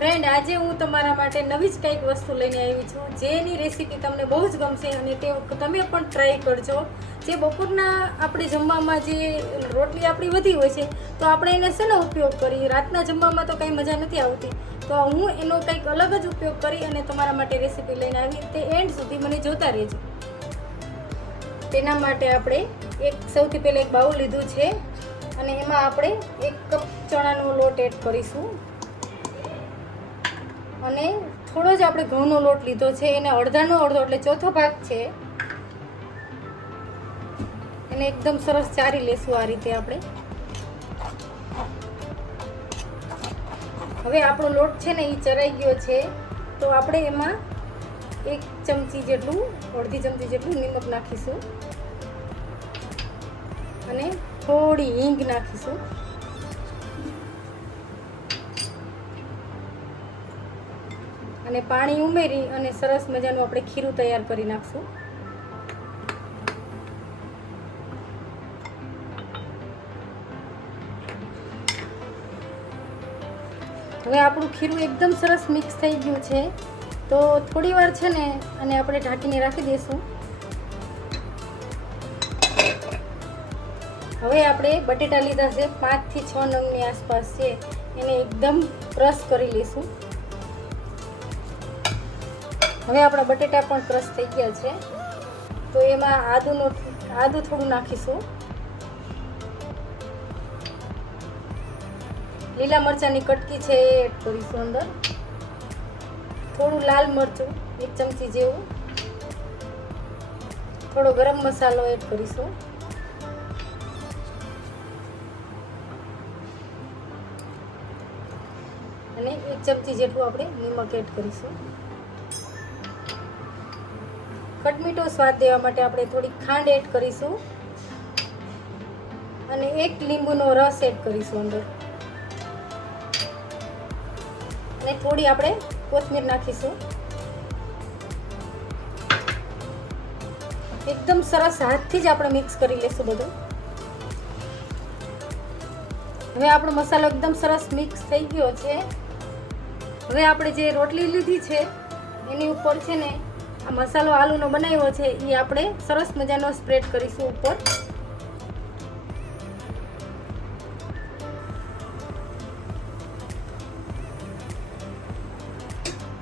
Friend આજે હું તમારા માટે નવી જ કંઈક વસ્તુ લઈને આવી છું. જેની રેસીપી તમને બહુ જ ગમશે અને તે તમે પણ ટ્રાય કરજો. જે બપોરના આપણે જમવામાં જે રોટલી આપણી વધી હોય છે, તો આપણે એને શેનો ઉપયોગ કરીએ? રાતના જમવામાં તો કંઈ મજા નથી આવતી. તો હું એનો કંઈક અલગ જ ઉપયોગ કરી અને તમારા માટે રેસીપી લઈને આવી. તે એન્ડ સુધી મને જોતા રહેજો. તેના માટે આપણે એક સૌથી પહેલાં એક બાઉલ લીધું છે. અને એમાં આપણે એક કપ ચણાનો લોટ એડ કરીશું. અને થોડો જ આપણે ઘઉંનો લોટ લીધો છે, એને અડધાનો અડધો એટલે ચોથો ભાગ છે. એને એકદમ સરસ ચારી લેશું આ રીતે આપણે. હવે આપણો લોટ છે ને એ ચરાઈ ગયો છે, તો આપણે એમાં એક ચમચી જેટલું, અડધી ચમચી જેટલું નિમક નાખીશું. અને થોડી હિંગ નાખીશું. અને પાણી ઉમેરી અને સરસ મજાનું આપણે ખીરું તૈયાર કરી નાખશું. હવે આપણું ખીરું એકદમ સરસ મિક્સ થઈ ગયું છે. તો થોડી વાર છે ને અને આપણે ઢાંકીને રાખી દઈશું. હવે આપણે બટેટા લીધા છે, પાંચથી છ નંગની આસપાસ છે. એને એકદમ ક્રશ કરી લઈશું. હવે આપણા બટેટા પણ ક્રશ થઈ ગયા છે. તો એમાં આદુનો આદુ થોડું નાખીશું. લીલા મરચાંની કટકી છે એ એડ કરીશું અંદર. થોડું લાલ મરચું, એક ચમચી જેવું. થોડો ગરમ મસાલો એડ કરીશું. અને એક ચમચી જેટલું આપણે નિમક એડ કરીશું. ખટમીઠો સ્વાદ દેવા માટે આપણે થોડી ખાંડ એડ કરીશું. અને એક લીંબુનો રસ એડ કરીશું અંદર. અને થોડી આપણે કોથમીર નાખીશું. એકદમ સરસ હાથથી જ આપણે મિક્સ કરી લેશું બધું. હવે આપણો મસાલો એકદમ સરસ મિક્સ થઈ ગયો છે. હવે આપણે જે રોટલી લીધી છે, એની ઉપર છે ને આ મસાલો આલુનો બનાવ્યો છે એ આપણે સરસ મજાનો સ્પ્રેડ કરીશું ઉપર.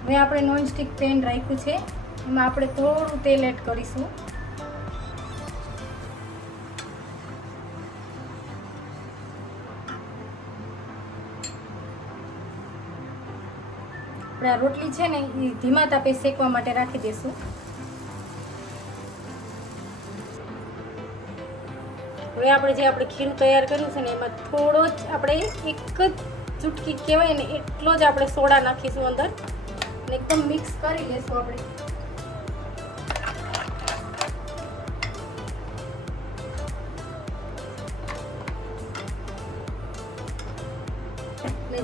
હવે આપણે નોનસ્ટિક પેન રાખ્યું છે, એમાં આપણે થોડું તેલ એડ કરીશું. આપણે આ રોટલી છે ને એ ધીમા તાપે શેકવા માટે રાખી દઈશું હવે આપણે જે આપણે ખીરું તૈયાર કર્યું છે ને એમાં થોડો જ આપણે એક જ ચૂટકી કહેવાય ને એટલો જ આપણે સોડા નાખીશું અંદર અને એકદમ મિક્સ કરી લેશું આપણે.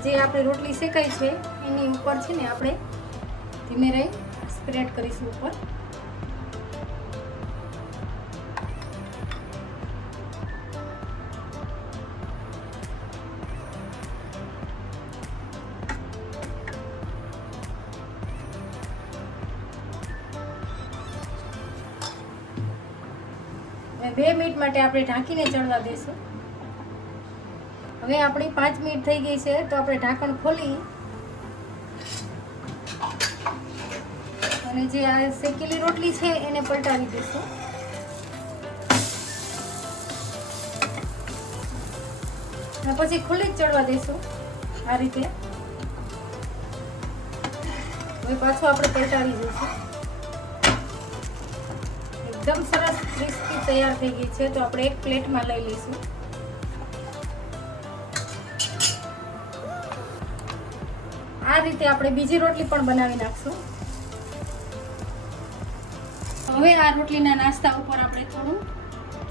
જે આપણે રોટલી શેકાઈ છે એની ઉપર છે ને આપણે ધીમે રહી સ્પ્રેડ કરીશું ઉપર. બે મિનિટ માટે આપણે ઢાંકીને ચડવા દઈશું હવે આપણી પાંચ મિનિટ થઈ ગઈ છે, તો આપણે ઢાંકણ ખોલી અને જે આ શેકેલી રોટલી છે એને પલટાવી દઈશું. અને પછી ખુલ્લી જ ચડવા દઈશું આ રીતે. હવે પાછું આપણે પલટાવી દઈશું. એકદમ સરસ ક્રિસ્પી તૈયાર થઈ ગઈ છે, તો આપણે એક પ્લેટમાં લઈ લઈશું. આ રીતે આપણે બીજી રોટલી પણ બનાવી નાખશું. હવે આ રોટલીના નાસ્તા ઉપર આપણે થોડું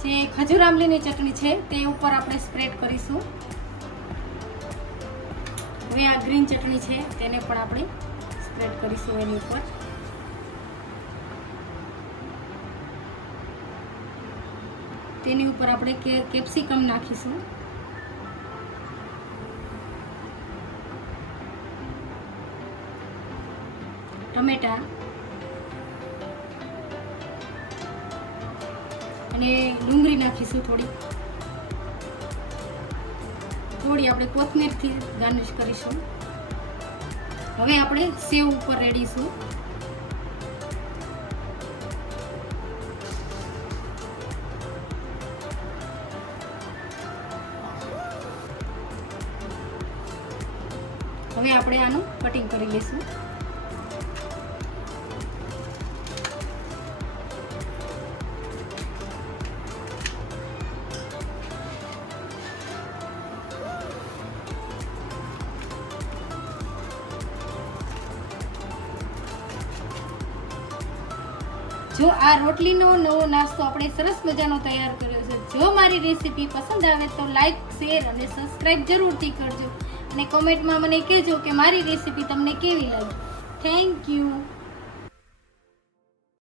જે ખજૂર આંબલીની ચટણી છે તે ઉપર આપણે સ્પ્રેડ કરીશું. હવે આ ગ્રીન ચટણી છે તેને પણ આપણે સ્પ્રેડ કરીશું એની ઉપર. તેની ઉપર આપણે કેપ્સિકમ નાખીશું. ટમેટા અને ડુંગળી નાખીશું થોડી. થોડી આપણે કોથમીરથી ગાર્નિશ કરીશું. હવે આપણે સેવ ઉપર રેડીશું. હવે આપણે આનું કટિંગ કરી લઈશું. જો આ રોટલીનો નવો નાસ્તો આપણે સરસ મજાનો તૈયાર કર્યો છે. જો મારી રેસીપી પસંદ આવે તો લાઇક શેર અને સબસ્ક્રાઈબ જરૂરથી કરજો. અને કોમેન્ટમાં મને કહેજો કે મારી રેસીપી તમને કેવી લાગી. Thank you.